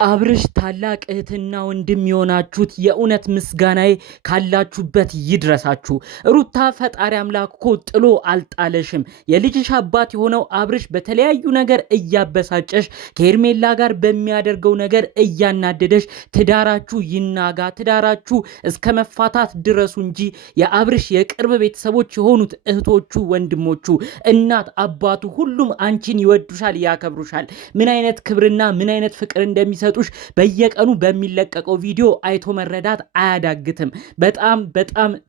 አብርሽ ታላቅ እህትና ወንድም የሆናችሁት የእውነት ምስጋናዬ ካላችሁበት ይድረሳችሁ። ሩታ ፈጣሪ አምላክ እኮ ጥሎ አልጣለሽም። የልጅሽ አባት የሆነው አብርሽ በተለያዩ ነገር እያበሳጨሽ ከሄርሜላ ጋር በሚያደርገው ነገር እያናደደሽ ትዳራችሁ ይናጋ፣ ትዳራችሁ እስከ መፋታት ድረሱ እንጂ የአብርሽ የቅርብ ቤተሰቦች የሆኑት እህቶቹ፣ ወንድሞቹ፣ እናት አባቱ ሁሉም አንቺን ይወዱሻል፣ ያከብሩሻል። ምን አይነት ክብርና ምን አይነት ፍቅር እንደሚሰ በየቀኑ በሚለቀቀው ቪዲዮ አይቶ መረዳት አያዳግትም። በጣም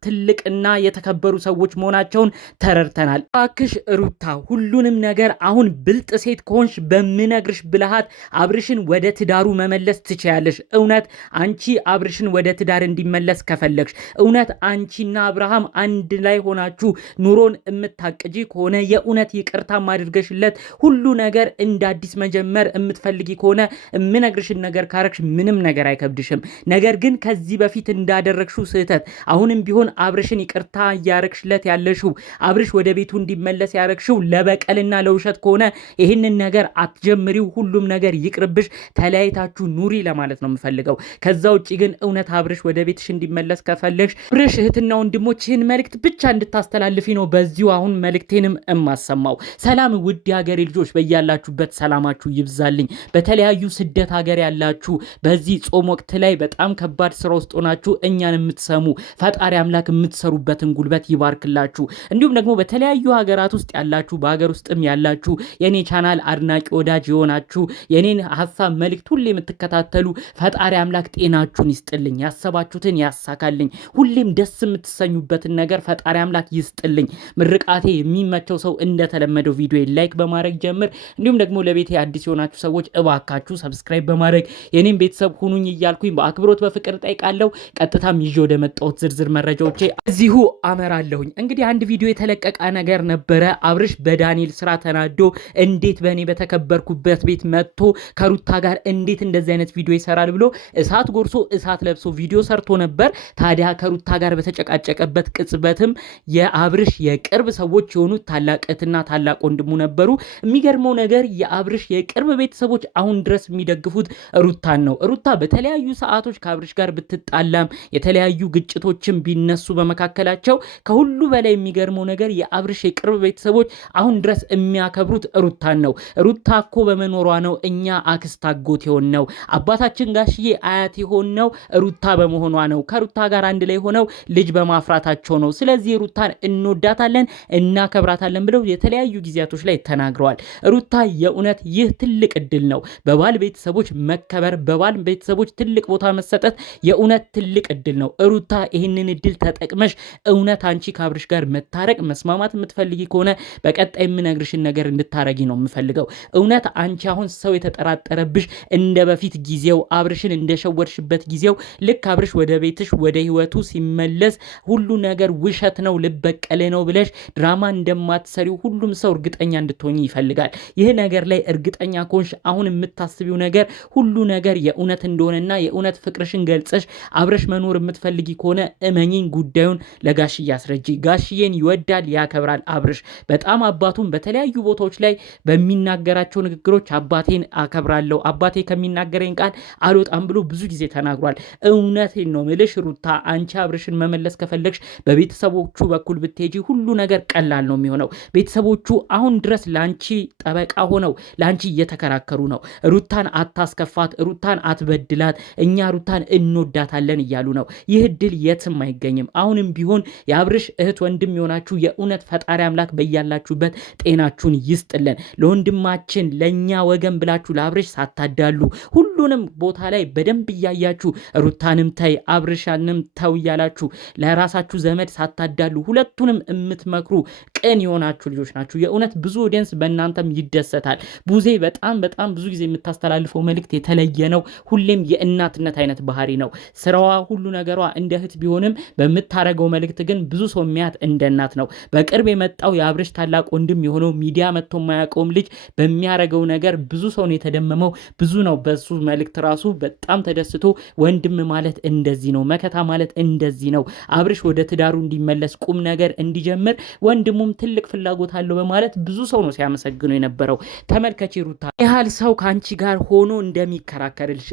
ትልቅና የተከበሩ ሰዎች መሆናቸውን ተረድተናል። እባክሽ ሩታ ሁሉንም ነገር አሁን ብልጥ ሴት ከሆንሽ በምነግርሽ ብልሃት አብርሽን ወደ ትዳሩ መመለስ ትችያለሽ። እውነት አንቺ አብርሽን ወደ ትዳር እንዲመለስ ከፈለግሽ፣ እውነት አንቺና አብርሃም አንድ ላይ ሆናችሁ ኑሮን የምታቅጂ ከሆነ፣ የእውነት ይቅርታ ማድርገሽለት ሁሉ ነገር እንደ አዲስ መጀመር የምትፈልጊ ከሆነ የምነግርሽ ነገር ካረክሽ ምንም ነገር አይከብድሽም። ነገር ግን ከዚህ በፊት እንዳደረግሽው ስህተት አሁንም ቢሆን አብርሽን ይቅርታ እያረግሽለት ያለሽው አብርሽ ወደ ቤቱ እንዲመለስ ያረግሽው ለበቀልና ለውሸት ከሆነ ይህንን ነገር አትጀምሪው። ሁሉም ነገር ይቅርብሽ፣ ተለያይታችሁ ኑሪ ለማለት ነው የምፈልገው። ከዛ ውጭ ግን እውነት አብርሽ ወደ ቤትሽ እንዲመለስ ከፈለግሽ አብርሽ እህትና ወንድሞች ይህን መልእክት ብቻ እንድታስተላልፊ ነው በዚሁ አሁን መልእክቴንም እማሰማው። ሰላም ውድ የሀገሬ ልጆች፣ በያላችሁበት ሰላማችሁ ይብዛልኝ። በተለያዩ ስደት ሀገር ያላችሁ በዚህ ጾም ወቅት ላይ በጣም ከባድ ስራ ውስጥ ሆናችሁ እኛን የምትሰሙ ፈጣሪ አምላክ የምትሰሩበትን ጉልበት ይባርክላችሁ። እንዲሁም ደግሞ በተለያዩ ሀገራት ውስጥ ያላችሁ በሀገር ውስጥም ያላችሁ የኔ ቻናል አድናቂ ወዳጅ የሆናችሁ የኔን ሀሳብ መልእክት ሁሌ የምትከታተሉ ፈጣሪ አምላክ ጤናችሁን ይስጥልኝ፣ ያሰባችሁትን ያሳካልኝ፣ ሁሌም ደስ የምትሰኙበትን ነገር ፈጣሪ አምላክ ይስጥልኝ። ምርቃቴ የሚመቸው ሰው እንደተለመደው ቪዲዮ ላይክ በማድረግ ጀምር። እንዲሁም ደግሞ ለቤቴ አዲስ የሆናችሁ ሰዎች እባካችሁ ሰብስክራይብ በማድረግ የኔን ቤተሰብ ሁኑኝ እያልኩኝ በአክብሮት በፍቅር ጠይቃለሁ። ቀጥታም ይዤ ወደ መጣሁት ዝርዝር መረጃዎቼ እዚሁ አመራለሁኝ። እንግዲህ አንድ ቪዲዮ የተለቀቀ ነገር ነበረ። አብርሽ በዳንኤል ስራ ተናዶ እንዴት በእኔ በተከበርኩበት ቤት መጥቶ ከሩታ ጋር እንዴት እንደዚህ አይነት ቪዲዮ ይሰራል ብሎ እሳት ጎርሶ እሳት ለብሶ ቪዲዮ ሰርቶ ነበር። ታዲያ ከሩታ ጋር በተጨቃጨቀበት ቅጽበትም የአብርሽ የቅርብ ሰዎች የሆኑት ታላቅ እህትና ታላቅ ወንድሙ ነበሩ። የሚገርመው ነገር የአብርሽ የቅርብ ቤተሰቦች አሁን ድረስ የሚደግፉት ሩታን ነው። ሩታ በተለያዩ ሰዓቶች ከአብርሽ ጋር ብትጣላም የተለያዩ ግጭቶችን ቢነሱ በመካከላቸው ከሁሉ በላይ የሚገርመው ነገር የአብርሽ የቅርብ ቤተሰቦች አሁን ድረስ የሚያከብሩት ሩታን ነው። ሩታ እኮ በመኖሯ ነው እኛ አክስት አጎት የሆን ነው፣ አባታችን ጋሽዬ አያት የሆን ነው ሩታ በመሆኗ ነው፣ ከሩታ ጋር አንድ ላይ ሆነው ልጅ በማፍራታቸው ነው። ስለዚህ ሩታን እንወዳታለን እናከብራታለን ብለው የተለያዩ ጊዜያቶች ላይ ተናግረዋል። ሩታ የእውነት ይህ ትልቅ እድል ነው። በባል ቤተሰቦች መከበር፣ በባል ቤተሰቦች ትልቅ ቦታ መሰጠት የእውነት ትልቅ እድል ነው። ሩታ ይህንን እድል ተጠቅመሽ እውነት አንቺ ከአብርሽ ጋር መታረቅ መስማማት የምትፈልጊ ከሆነ በቀጣይ የምነግርሽን ነገር እንድታረጊ ነው የምፈልገው። እውነት አንቺ አሁን ሰው የተጠራጠረብሽ እንደ በፊት ጊዜው አብርሽን እንደሸወድሽበት ጊዜው ልክ አብርሽ ወደ ቤትሽ ወደ ህይወቱ ሲመለስ ሁሉ ነገር ውሸት ነው ልበቀል ነው ብለሽ ድራማ እንደማትሰሪው ሁሉም ሰው እርግጠኛ እንድትሆኚ ይፈልጋል። ይህ ነገር ላይ እርግጠኛ ከሆንሽ አሁን የምታስቢው ነገር ሁሉ ነገር የእውነት እንደሆነና የእውነት ፍቅርሽን ገልጸሽ አብረሽ መኖር የምትፈልጊ ከሆነ እመኚኝ፣ ጉዳዩን ለጋሽዬ አስረጂ። ጋሽዬን ይወዳል ያከብራል አብርሽ። በጣም አባቱን በተለያዩ ቦታዎች ላይ በሚናገራቸው ንግግሮች አባቴን አከብራለሁ፣ አባቴ ከሚናገረኝ ቃል አልወጣም ብሎ ብዙ ጊዜ ተናግሯል። እውነቴን ነው ምልሽ ሩታ፣ አንቺ አብርሽን መመለስ ከፈለግሽ በቤተሰቦቹ በኩል ብትሄጂ ሁሉ ነገር ቀላል ነው የሚሆነው። ቤተሰቦቹ አሁን ድረስ ለአንቺ ጠበቃ ሆነው ለአንቺ እየተከራከሩ ነው። ሩታን አታስከፋት፣ ሩታን አትበድላት፣ እኛ ሩታን እንወዳታለን እያሉ ነው። ይህ ድል የትም አይገኝም። አሁንም ቢሆን የአብርሽ እህት ወንድም የሆናችሁ የእውነት ፈጣሪ አምላክ በያላችሁበት ጤናችሁን ይስጥልን። ለወንድማችን ለእኛ ወገን ብላችሁ ለአብርሽ ሳታዳሉ ሁሉንም ቦታ ላይ በደንብ እያያችሁ ሩታንም ተይ አብርሻንም ተው እያላችሁ ለራሳችሁ ዘመድ ሳታዳሉ ሁለቱንም የምትመክሩ ቅን የሆናችሁ ልጆች ናችሁ። የእውነት ብዙ ኦዲየንስ በእናንተም ይደሰታል። ቡዜ በጣም ብዙ ጊዜ የምታስተላልፈው መልእክት የተለየ ነው። ሁሌም የእናትነት አይነት ባህሪ ነው። ስራዋ ሁሉ ነገሯ እንደ እህት ቢሆንም በምታረገው መልእክት ግን ብዙ ሰው የሚያት እንደ እናት ነው። በቅርብ የመጣው የአብርሽ ታላቅ ወንድም የሆነው ሚዲያ መጥቶ የማያውቀውም ልጅ በሚያረገው ነገር ብዙ ሰው ነው የተደመመው። ብዙ ነው በሱ መልእክት ራሱ በጣም ተደስቶ ወንድም ማለት እንደዚህ ነው፣ መከታ ማለት እንደዚህ ነው፣ አብርሽ ወደ ትዳሩ እንዲመለስ ቁም ነገር እንዲጀምር ወንድሙም ደግሞም ትልቅ ፍላጎት አለው በማለት ብዙ ሰው ነው ሲያመሰግነው የነበረው። ተመልከቺ ሩታ ያህል ሰው ካንቺ ጋር ሆኖ እንደሚከራከርልሽ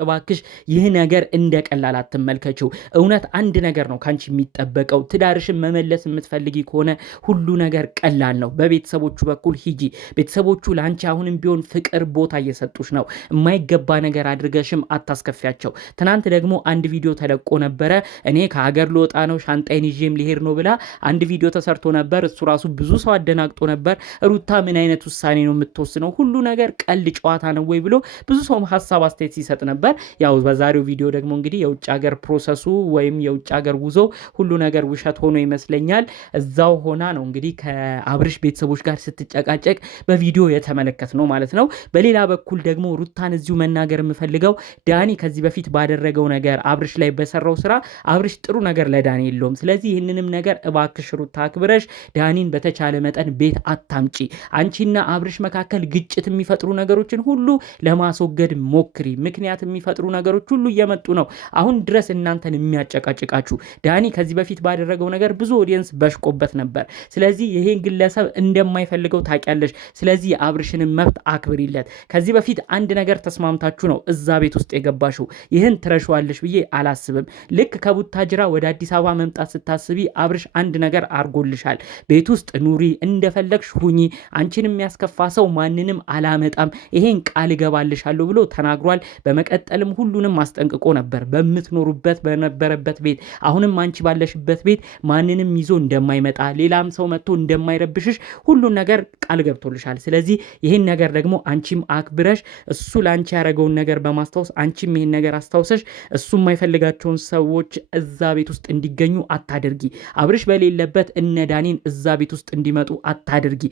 እባክሽ ይህ ነገር እንደቀላል አትመልከቺው። እውነት አንድ ነገር ነው ካንቺ የሚጠበቀው። ትዳርሽን መመለስ የምትፈልጊ ከሆነ ሁሉ ነገር ቀላል ነው። በቤተሰቦቹ በኩል ሂጂ። ቤተሰቦቹ ላንቺ አሁንም ቢሆን ፍቅር ቦታ እየሰጡሽ ነው። የማይገባ ነገር አድርገሽም አታስከፊያቸው። ትናንት ደግሞ አንድ ቪዲዮ ተለቆ ነበረ። እኔ ከሀገር ልወጣ ነው ሻንጣይን ይዤም ሊሄድ ነው ብላ አንድ ቪዲዮ ተሰርቶ ነበር። እሱ ራሱ ብዙ ሰው አደናግጦ ነበር። ሩታ ምን አይነት ውሳኔ ነው የምትወስነው? ሁሉ ነገር ቀልድ ጨዋታ ነው ወይ ብሎ ብዙ ሰው ሀሳብ አስተያየት ሲሰጥ ነበር። ያው በዛሬው ቪዲዮ ደግሞ እንግዲህ የውጭ ሀገር ፕሮሰሱ ወይም የውጭ ሀገር ጉዞ ሁሉ ነገር ውሸት ሆኖ ይመስለኛል እዛው ሆና ነው እንግዲህ ከአብርሽ ቤተሰቦች ጋር ስትጨቃጨቅ በቪዲዮ የተመለከት ነው ማለት ነው። በሌላ በኩል ደግሞ ሩታን እዚሁ መናገር የምፈልገው ዳኒ ከዚህ በፊት ባደረገው ነገር አብርሽ ላይ በሰራው ስራ አብርሽ ጥሩ ነገር ለዳኒ የለውም። ስለዚህ ይህንንም ነገር እባክሽ ሩታ አክብረሽ ዳኒን በተቻለ መጠን ቤት አታምጪ። አንቺና አብርሽ መካከል ግጭት የሚፈጥሩ ነገሮችን ሁሉ ለማስወገድ ሞክሪ። ምክንያት የሚፈጥሩ ነገሮች ሁሉ እየመጡ ነው አሁን ድረስ እናንተን የሚያጨቃጭቃችሁ። ዳኒ ከዚህ በፊት ባደረገው ነገር ብዙ ኦዲየንስ በሽቆበት ነበር። ስለዚህ ይሄን ግለሰብ እንደማይፈልገው ታውቂያለሽ። ስለዚህ የአብርሽንም መብት አክብሪለት። ከዚህ በፊት አንድ ነገር ተስማምታችሁ ነው እዛ ቤት ውስጥ የገባሽው። ይህን ትረሽዋለሽ ብዬ አላስብም። ልክ ከቡታጅራ ወደ አዲስ አበባ መምጣት ስታስቢ አብርሽ አንድ ነገር አርጎልሻል። ቤት ውስጥ ኑሪ፣ እንደፈለግሽ ሁኚ፣ አንቺን የሚያስከፋ ሰው ማንንም አላመጣም፣ ይሄን ቃል እገባልሻለሁ ብሎ ተናግሯል። በመቀጠልም ሁሉንም አስጠንቅቆ ነበር በምትኖሩበት በነበረበት ቤት አሁንም አንቺ ባለሽበት ቤት ማንንም ይዞ እንደማይመጣ ሌላም ሰው መጥቶ እንደማይረብሽሽ ሁሉን ነገር ቃል ገብቶልሻል። ስለዚህ ይሄን ነገር ደግሞ አንቺም አክብረሽ እሱ ላንቺ ያደረገውን ነገር በማስታወስ አንቺም ይሄን ነገር አስታውሰሽ እሱ የማይፈልጋቸውን ሰዎች እዛ ቤት ውስጥ እንዲገኙ አታደርጊ። አብርሽ በሌለበት እነ ዳኒን እዛ ቤት ውስጥ እንዲመጡ አታደርጊ።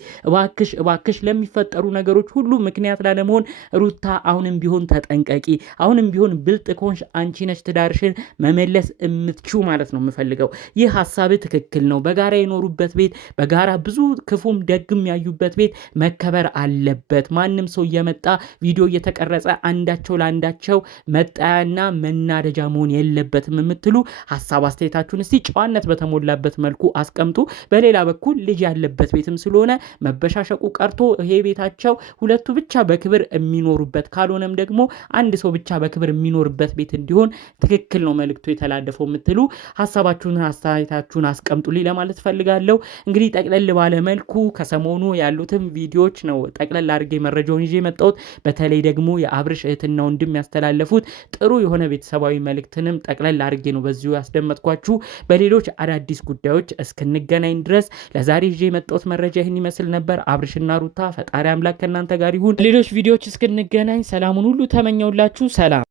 እባክሽ ለሚፈጠሩ ነገሮች ሁሉ ምክንያት ላለመሆን ሩታ አሁንም ቢሆን ተጠንቀቂ። አሁንም ቢሆን ብልጥ ከሆንሽ አንቺ ነሽ ትዳርሽን መመለስ የምትችው ማለት ነው የምፈልገው። ይህ ሀሳብ ትክክል ነው። በጋራ የኖሩበት ቤት በጋራ ብዙ ክፉም ደግም ያዩበት ቤት መከበር አለበት። ማንም ሰው እየመጣ ቪዲዮ እየተቀረጸ አንዳቸው ለአንዳቸው መጣያና መናደጃ መሆን የለበትም የምትሉ ሀሳብ አስተያየታችሁን እስቲ ጨዋነት በተሞላበት መልኩ አስቀምጡ። በሌላ በኩል ልጅ ያለበት ቤትም ስለሆነ መበሻሸቁ ቀርቶ ይሄ ቤታቸው ሁለቱ ብቻ በክብር የሚኖሩበት ካልሆነም ደግሞ አንድ ሰው ብቻ በክብር የሚኖርበት ቤት እንዲሆን ትክክል ነው መልእክቱ የተላለፈው የምትሉ ሀሳባችሁን አስተያየታችሁን አስቀምጡልኝ ለማለት ፈልጋለሁ። እንግዲህ ጠቅለል ባለ መልኩ ከሰሞኑ ያሉትም ቪዲዮዎች ነው ጠቅለል አድርጌ መረጃውን ይዤ መጣሁት። በተለይ ደግሞ የአብርሽ እህትና ወንድም ያስተላለፉት ጥሩ የሆነ ቤተሰባዊ መልእክትንም ጠቅለል አድርጌ ነው በዚሁ ያስደመጥኳችሁ። በሌሎች አዳዲስ ጉዳዮች እስክንገናኝ ድረስ ለዛሬ ይዤ የመጣሁት መረጃ ይህን ይመስል ነበር። አብርሽና ሩታ ፈጣሪ አምላክ ከእናንተ ጋር ይሁን። ሌሎች ቪዲዮዎች እስክንገናኝ ሰላሙን ሁሉ ተመኘውላችሁ። ሰላም